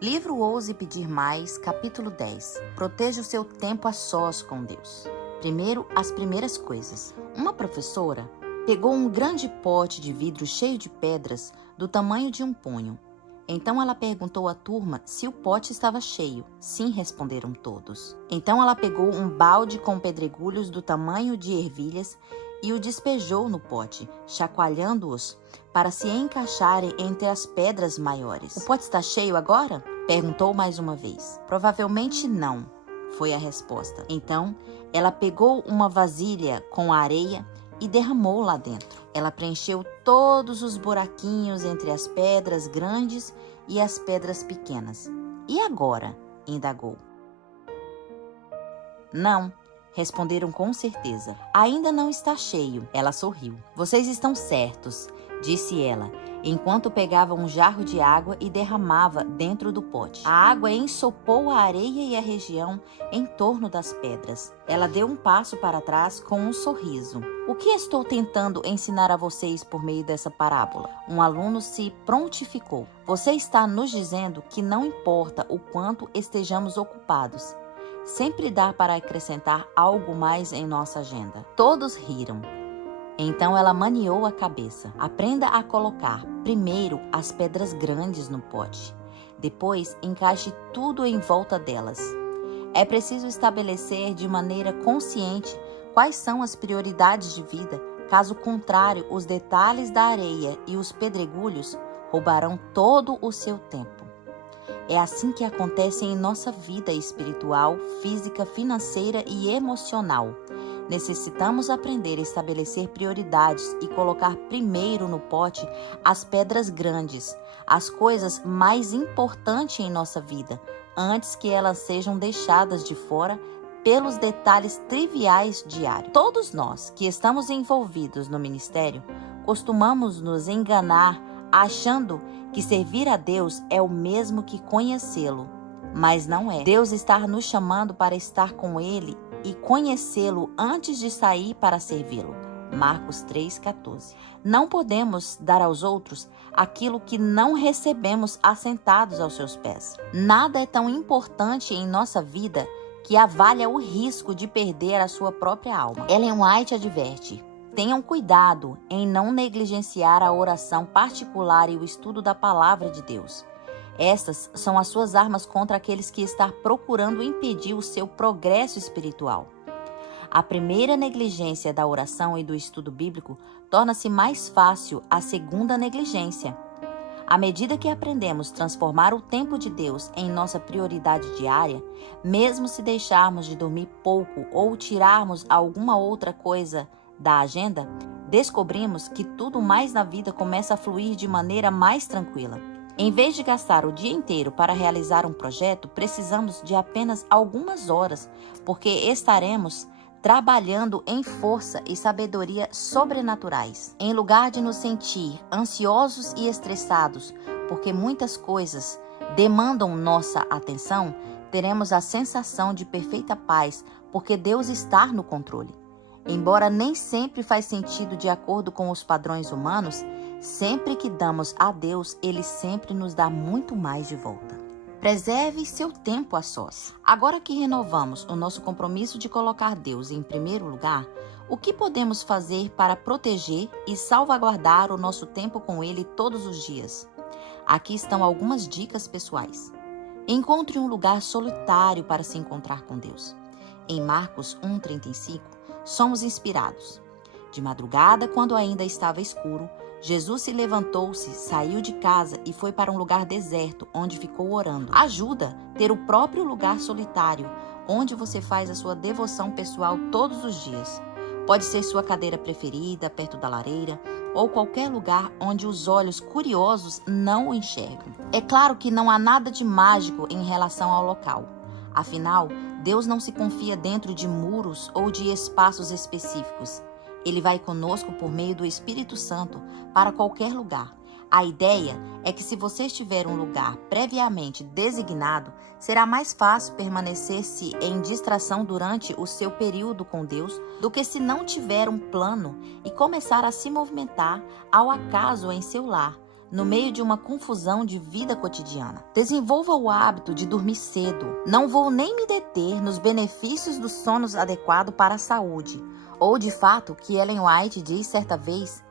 Livro Ouse Pedir Mais, capítulo 10. Proteja o seu tempo a sós com Deus. Primeiro, as primeiras coisas. Uma professora pegou um grande pote de vidro cheio de pedras do tamanho de um punho. Então ela perguntou à turma se o pote estava cheio. Sim, responderam todos. Então ela pegou um balde com pedregulhos do tamanho de ervilhas e o despejou no pote, chacoalhando-os para se encaixarem entre as pedras maiores. O pote está cheio agora? Perguntou mais uma vez. Provavelmente não, foi a resposta. Então, ela pegou uma vasilha com areia e derramou lá dentro. Ela preencheu todos os buraquinhos entre as pedras grandes e as pedras pequenas. E agora? Indagou. Não, responderam com certeza. Ainda não está cheio. Ela sorriu. Vocês estão certos, disse ela, enquanto pegava um jarro de água e derramava dentro do pote. A água ensopou a areia e a região em torno das pedras. Ela deu um passo para trás com um sorriso. O que estou tentando ensinar a vocês por meio dessa parábola? Um aluno se prontificou. Você está nos dizendo que não importa o quanto estejamos ocupados, sempre dá para acrescentar algo mais em nossa agenda. Todos riram. Então ela maniou a cabeça. Aprenda a colocar primeiro as pedras grandes no pote. Depois, encaixe tudo em volta delas. É preciso estabelecer de maneira consciente quais são as prioridades de vida. Caso contrário, os detalhes da areia e os pedregulhos roubarão todo o seu tempo. É assim que acontece em nossa vida espiritual, física, financeira e emocional. Necessitamos aprender a estabelecer prioridades e colocar primeiro no pote as pedras grandes, as coisas mais importantes em nossa vida, antes que elas sejam deixadas de fora pelos detalhes triviais diários. Todos nós que estamos envolvidos no ministério costumamos nos enganar achando que servir a Deus é o mesmo que conhecê-lo, mas não é. Deus está nos chamando para estar com Ele e conhecê-lo antes de sair para servi-lo. Marcos 3,14. Não podemos dar aos outros aquilo que não recebemos assentados aos seus pés. Nada é tão importante em nossa vida que avalha o risco de perder a sua própria alma. Ellen White adverte: tenham cuidado em não negligenciar a oração particular e o estudo da palavra de Deus. Estas são as suas armas contra aqueles que estão procurando impedir o seu progresso espiritual. A primeira negligência da oração e do estudo bíblico torna-se mais fácil a segunda negligência. À medida que aprendemos a transformar o tempo de Deus em nossa prioridade diária, mesmo se deixarmos de dormir pouco ou tirarmos alguma outra coisa da agenda, descobrimos que tudo mais na vida começa a fluir de maneira mais tranquila. Em vez de gastar o dia inteiro para realizar um projeto, precisamos de apenas algumas horas, porque estaremos trabalhando em força e sabedoria sobrenaturais. Em lugar de nos sentir ansiosos e estressados, porque muitas coisas demandam nossa atenção, teremos a sensação de perfeita paz, porque Deus está no controle. Embora nem sempre faz sentido de acordo com os padrões humanos, sempre que damos a Deus, Ele sempre nos dá muito mais de volta. Preserve seu tempo a sós. Agora que renovamos o nosso compromisso de colocar Deus em primeiro lugar, o que podemos fazer para proteger e salvaguardar o nosso tempo com Ele todos os dias? Aqui estão algumas dicas pessoais. Encontre um lugar solitário para se encontrar com Deus. Em Marcos 1,35, somos inspirados. De madrugada, quando ainda estava escuro, Jesus se levantou-se, saiu de casa e foi para um lugar deserto, onde ficou orando. Ajuda ter o próprio lugar solitário, onde você faz a sua devoção pessoal todos os dias. Pode ser sua cadeira preferida, perto da lareira, ou qualquer lugar onde os olhos curiosos não o enxergam. É claro que não há nada de mágico em relação ao local. Afinal, Deus não se confia dentro de muros ou de espaços específicos. Ele vai conosco por meio do Espírito Santo para qualquer lugar. A ideia é que se você estiver em um lugar previamente designado, será mais fácil permanecer-se em distração durante o seu período com Deus do que se não tiver um plano e começar a se movimentar ao acaso em seu lar, no meio de uma confusão de vida cotidiana. Desenvolva o hábito de dormir cedo. Não vou nem me deter nos benefícios do sono adequado para a saúde, ou de fato que Ellen White diz certa vez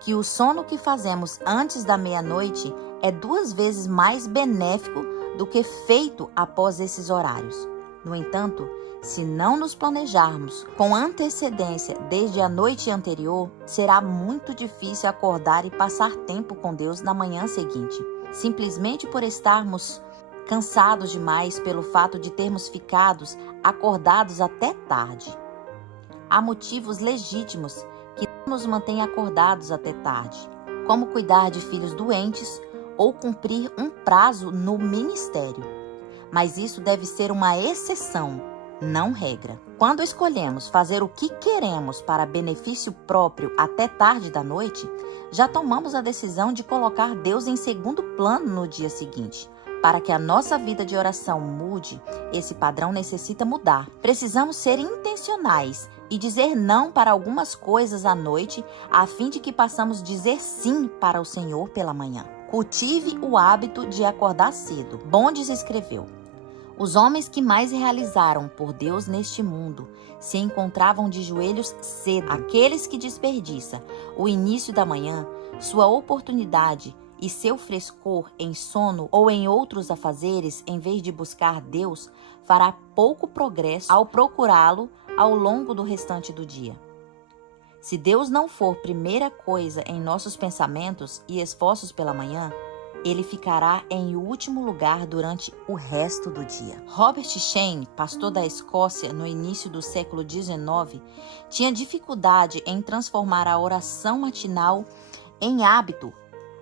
que o sono que fazemos antes da meia-noite é 2 vezes mais benéfico do que feito após esses horários. No entanto, se não nos planejarmos com antecedência desde a noite anterior, será muito difícil acordar e passar tempo com Deus na manhã seguinte, simplesmente por estarmos cansados demais pelo fato de termos ficado acordados até tarde. Há motivos legítimos que nos mantêm acordados até tarde, como cuidar de filhos doentes ou cumprir um prazo no ministério. Mas isso deve ser uma exceção, não regra. Quando escolhemos fazer o que queremos para benefício próprio até tarde da noite, já tomamos a decisão de colocar Deus em segundo plano no dia seguinte. Para que a nossa vida de oração mude, esse padrão necessita mudar. Precisamos ser intencionais e dizer não para algumas coisas à noite, a fim de que possamos dizer sim para o Senhor pela manhã. Cultive o hábito de acordar cedo. Bondes escreveu: os homens que mais realizaram por Deus neste mundo se encontravam de joelhos cedo. Aqueles que desperdiçam o início da manhã, sua oportunidade e seu frescor em sono ou em outros afazeres, em vez de buscar Deus, fará pouco progresso ao procurá-lo ao longo do restante do dia. Se Deus não for primeira coisa em nossos pensamentos e esforços pela manhã, ele ficará em último lugar durante o resto do dia. Robert Shane, pastor da Escócia no início do século XIX, tinha dificuldade em transformar a oração matinal em hábito,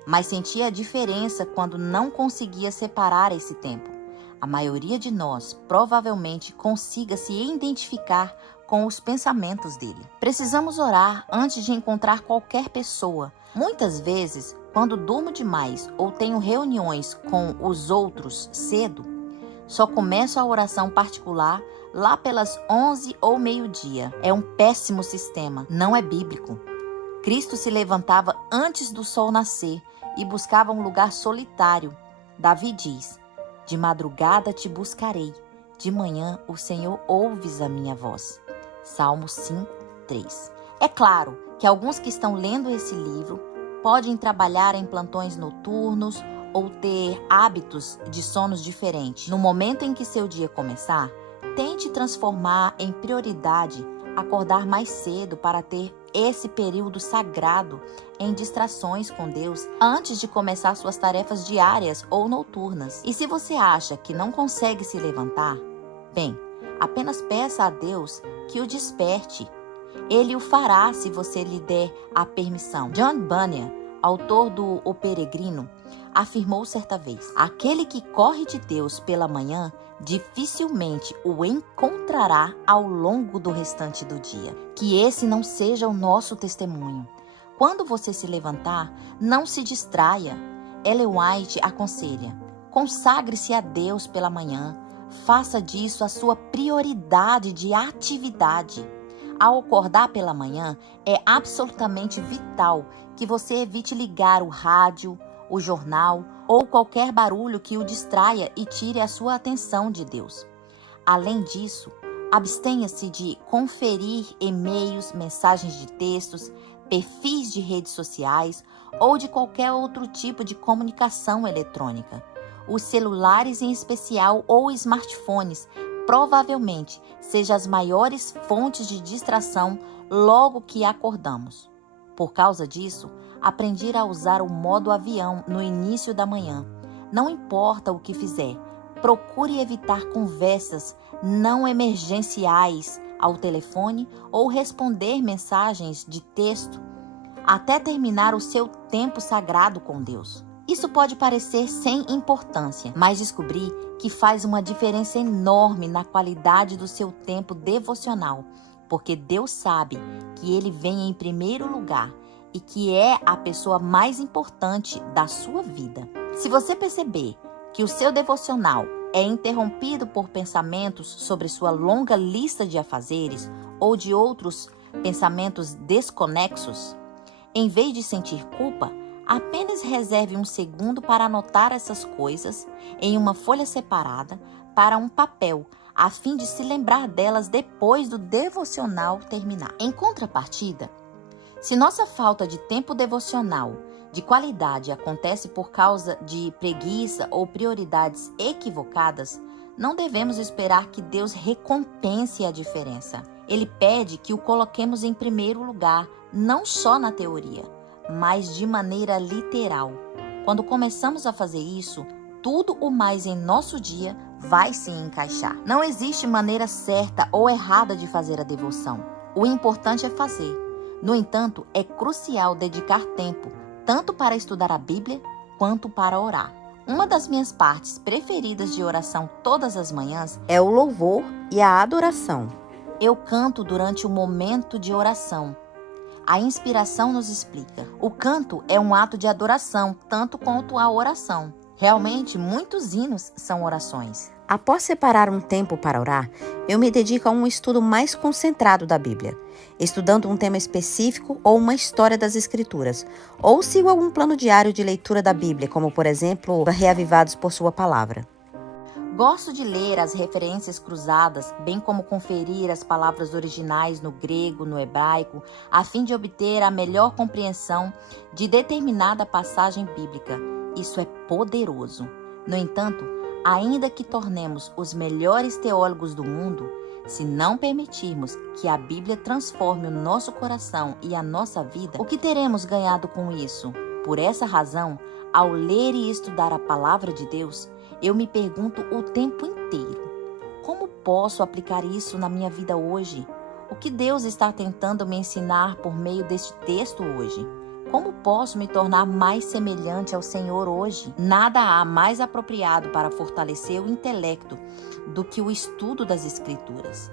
mas sentia a diferença quando não conseguia separar esse tempo. A maioria de nós provavelmente consiga se identificar com os pensamentos dele. Precisamos orar antes de encontrar qualquer pessoa. Muitas vezes, quando durmo demais ou tenho reuniões com os outros cedo, só começo a oração particular lá pelas 11 ou meio-dia. É um péssimo sistema, não é bíblico. Cristo se levantava antes do sol nascer e buscava um lugar solitário. Davi diz: de madrugada te buscarei, de manhã o Senhor ouves a minha voz. Salmo 5:3. É claro que alguns que estão lendo esse livro podem trabalhar em plantões noturnos ou ter hábitos de sonos diferentes. No momento em que seu dia começar, tente transformar em prioridade acordar mais cedo para ter esse período sagrado em distrações com Deus antes de começar suas tarefas diárias ou noturnas. E se você acha que não consegue se levantar, bem, apenas peça a Deus que o desperte. Ele o fará se você lhe der a permissão. John Bunyan, autor do O Peregrino, afirmou certa vez: aquele que corre de Deus pela manhã dificilmente o encontrará ao longo do restante do dia. Que esse não seja o nosso testemunho. Quando você se levantar, não se distraia. Ellen White aconselha: consagre-se a Deus pela manhã. Faça disso a sua prioridade de atividade. Ao acordar pela manhã, é absolutamente vital que você evite ligar o rádio, o jornal ou qualquer barulho que o distraia e tire a sua atenção de Deus. Além disso, abstenha-se de conferir e-mails, mensagens de textos, perfis de redes sociais ou de qualquer outro tipo de comunicação eletrônica. Os celulares em especial ou smartphones provavelmente sejam as maiores fontes de distração logo que acordamos. Por causa disso, aprendi a usar o modo avião no início da manhã. Não importa o que fizer, procure evitar conversas não emergenciais ao telefone ou responder mensagens de texto até terminar o seu tempo sagrado com Deus. Isso pode parecer sem importância, mas descobri que faz uma diferença enorme na qualidade do seu tempo devocional, porque Deus sabe que Ele vem em primeiro lugar e que é a pessoa mais importante da sua vida. Se você perceber que o seu devocional é interrompido por pensamentos sobre sua longa lista de afazeres ou de outros pensamentos desconexos, em vez de sentir culpa, Apenas reserve um segundo para anotar essas coisas em uma folha separada para um papel, a fim de se lembrar delas depois do devocional terminar. Em contrapartida, se nossa falta de tempo devocional de qualidade acontece por causa de preguiça ou prioridades equivocadas, não devemos esperar que Deus recompense a diferença. Ele pede que o coloquemos em primeiro lugar, não só na teoria, mas de maneira literal. Quando começamos a fazer isso, tudo o mais em nosso dia vai se encaixar. Não existe maneira certa ou errada de fazer a devoção. O importante é fazer. No entanto, é crucial dedicar tempo, tanto para estudar a Bíblia, quanto para orar. Uma das minhas partes preferidas de oração todas as manhãs é o louvor e a adoração. Eu canto durante o momento de oração. A inspiração nos explica. O canto é um ato de adoração, tanto quanto a oração. Realmente, muitos hinos são orações. Após separar um tempo para orar, eu me dedico a um estudo mais concentrado da Bíblia, estudando um tema específico ou uma história das Escrituras, ou sigo algum plano diário de leitura da Bíblia, como, por exemplo, Reavivados por Sua Palavra. Gosto de ler as referências cruzadas, bem como conferir as palavras originais no grego, no hebraico, a fim de obter a melhor compreensão de determinada passagem bíblica. Isso é poderoso. No entanto, ainda que tornemos os melhores teólogos do mundo, se não permitirmos que a Bíblia transforme o nosso coração e a nossa vida, o que teremos ganhado com isso? Por essa razão, ao ler e estudar a palavra de Deus, eu me pergunto o tempo inteiro: como posso aplicar isso na minha vida hoje? O que Deus está tentando me ensinar por meio deste texto hoje? Como posso me tornar mais semelhante ao Senhor hoje? Nada há mais apropriado para fortalecer o intelecto do que o estudo das Escrituras.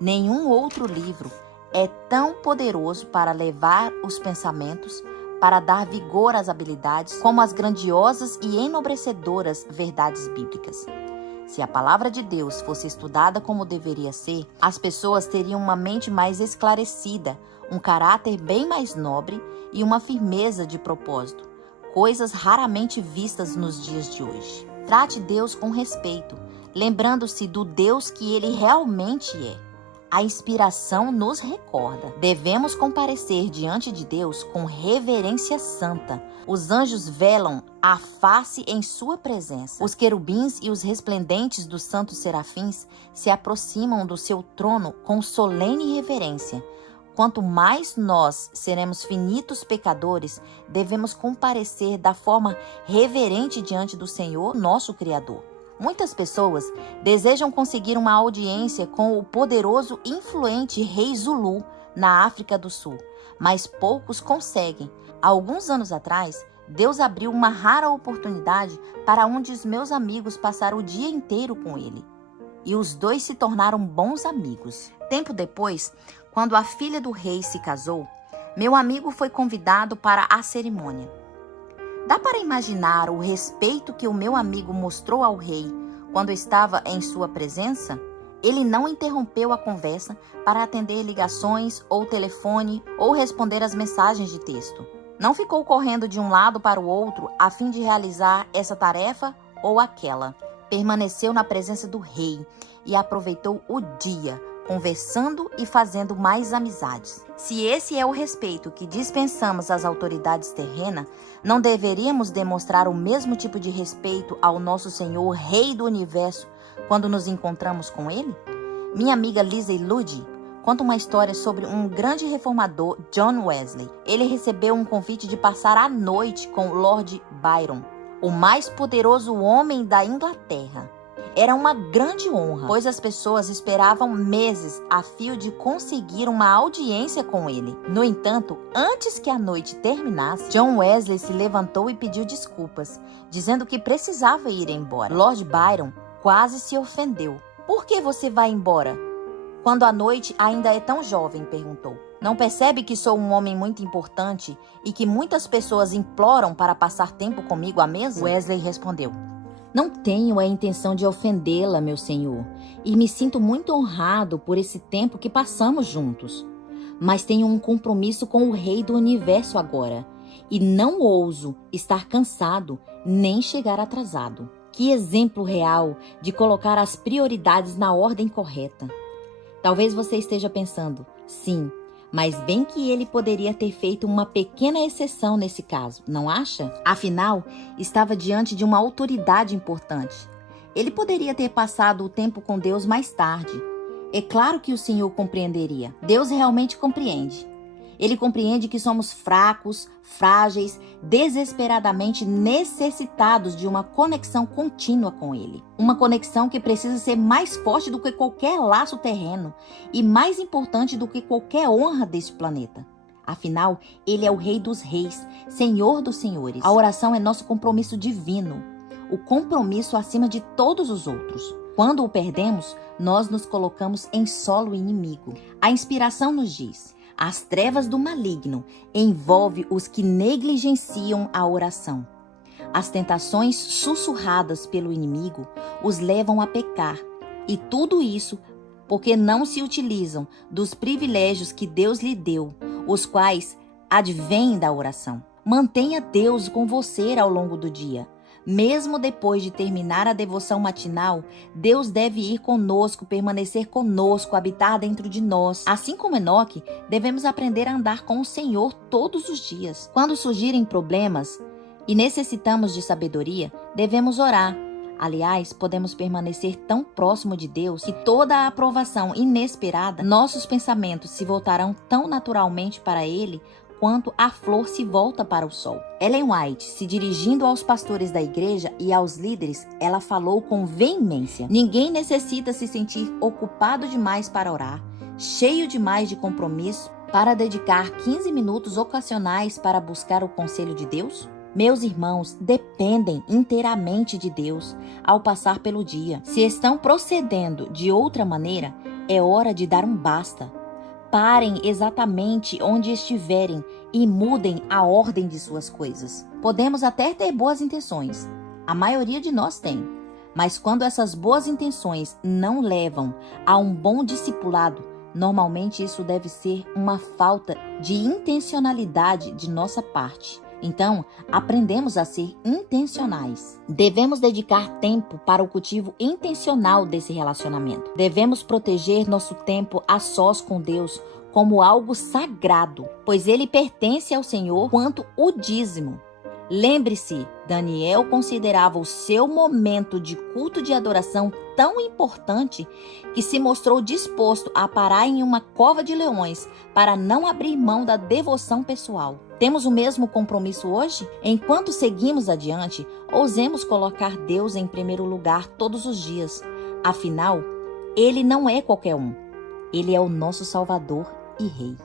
Nenhum outro livro é tão poderoso para levar os pensamentos, para dar vigor às habilidades, como as grandiosas e enobrecedoras verdades bíblicas. Se a palavra de Deus fosse estudada como deveria ser, as pessoas teriam uma mente mais esclarecida, um caráter bem mais nobre e uma firmeza de propósito, coisas raramente vistas nos dias de hoje. Trate Deus com respeito, lembrando-se do Deus que Ele realmente é. A inspiração nos recorda. Devemos comparecer diante de Deus com reverência santa. Os anjos velam a face em sua presença. Os querubins e os resplendentes dos santos serafins se aproximam do seu trono com solene reverência. Quanto mais nós seremos finitos pecadores, devemos comparecer da forma reverente diante do Senhor, nosso Criador. Muitas pessoas desejam conseguir uma audiência com o poderoso e influente rei Zulu na África do Sul, mas poucos conseguem. Há alguns anos atrás, Deus abriu uma rara oportunidade para um de meus amigos passar o dia inteiro com ele. E os dois se tornaram bons amigos. Tempo depois, quando a filha do rei se casou, meu amigo foi convidado para a cerimônia. Dá para imaginar o respeito que o meu amigo mostrou ao rei quando estava em sua presença? Ele não interrompeu a conversa para atender ligações ou telefone ou responder às mensagens de texto. Não ficou correndo de um lado para o outro a fim de realizar essa tarefa ou aquela. Permaneceu na presença do rei e aproveitou o dia, conversando e fazendo mais amizades. Se esse é o respeito que dispensamos às autoridades terrenas, não deveríamos demonstrar o mesmo tipo de respeito ao nosso Senhor, Rei do Universo, quando nos encontramos com Ele? Minha amiga Lizzie Ludy conta uma história sobre um grande reformador, John Wesley. Ele recebeu um convite de passar a noite com Lord Byron, o mais poderoso homem da Inglaterra. Era uma grande honra, pois as pessoas esperavam meses a fio de conseguir uma audiência com ele. No entanto, antes que a noite terminasse, John Wesley se levantou e pediu desculpas, dizendo que precisava ir embora. Lord Byron quase se ofendeu. "Por que você vai embora? Quando a noite ainda é tão jovem?", perguntou. "Não percebe que sou um homem muito importante e que muitas pessoas imploram para passar tempo comigo à mesa?" Wesley respondeu: "Não tenho a intenção de ofendê-la, meu senhor, e me sinto muito honrado por esse tempo que passamos juntos. Mas tenho um compromisso com o Rei do Universo agora, e não ouso estar cansado nem chegar atrasado. Que exemplo real de colocar as prioridades na ordem correta. Talvez você esteja pensando, sim, mas bem que ele poderia ter feito uma pequena exceção nesse caso, não acha? Afinal, estava diante de uma autoridade importante. Ele poderia ter passado o tempo com Deus mais tarde. É claro que o Senhor compreenderia. Deus realmente compreende. Ele compreende que somos fracos, frágeis, desesperadamente necessitados de uma conexão contínua com Ele. Uma conexão que precisa ser mais forte do que qualquer laço terreno e mais importante do que qualquer honra deste planeta. Afinal, Ele é o Rei dos Reis, Senhor dos Senhores. A oração é nosso compromisso divino, o compromisso acima de todos os outros. Quando o perdemos, nós nos colocamos em solo inimigo. A inspiração nos diz: as trevas do maligno envolvem os que negligenciam a oração. As tentações sussurradas pelo inimigo os levam a pecar. E tudo isso porque não se utilizam dos privilégios que Deus lhe deu, os quais advêm da oração. Mantenha Deus com você ao longo do dia. Mesmo depois de terminar a devoção matinal, Deus deve ir conosco, permanecer conosco, habitar dentro de nós. Assim como Enoque, devemos aprender a andar com o Senhor todos os dias. Quando surgirem problemas e necessitamos de sabedoria, devemos orar. Aliás, podemos permanecer tão próximo de Deus que toda a aprovação inesperada, nossos pensamentos se voltarão tão naturalmente para Ele quanto a flor se volta para o sol. Ellen White, se dirigindo aos pastores da igreja e aos líderes, ela falou com veemência: ninguém necessita se sentir ocupado demais para orar, cheio demais de compromisso, para dedicar 15 minutos ocasionais para buscar o conselho de Deus? Meus irmãos dependem inteiramente de Deus ao passar pelo dia. Se estão procedendo de outra maneira, é hora de dar um basta. Parem exatamente onde estiverem e mudem a ordem de suas coisas. Podemos até ter boas intenções, a maioria de nós tem, mas quando essas boas intenções não levam a um bom discipulado, normalmente isso deve ser uma falta de intencionalidade de nossa parte. Então, aprendemos a ser intencionais. Devemos dedicar tempo para o cultivo intencional desse relacionamento. Devemos proteger nosso tempo a sós com Deus como algo sagrado, pois ele pertence ao Senhor quanto o dízimo. Lembre-se, Daniel considerava o seu momento de culto de adoração tão importante que se mostrou disposto a parar em uma cova de leões para não abrir mão da devoção pessoal. Temos o mesmo compromisso hoje? Enquanto seguimos adiante, ousemos colocar Deus em primeiro lugar todos os dias. Afinal, Ele não é qualquer um. Ele é o nosso Salvador e Rei.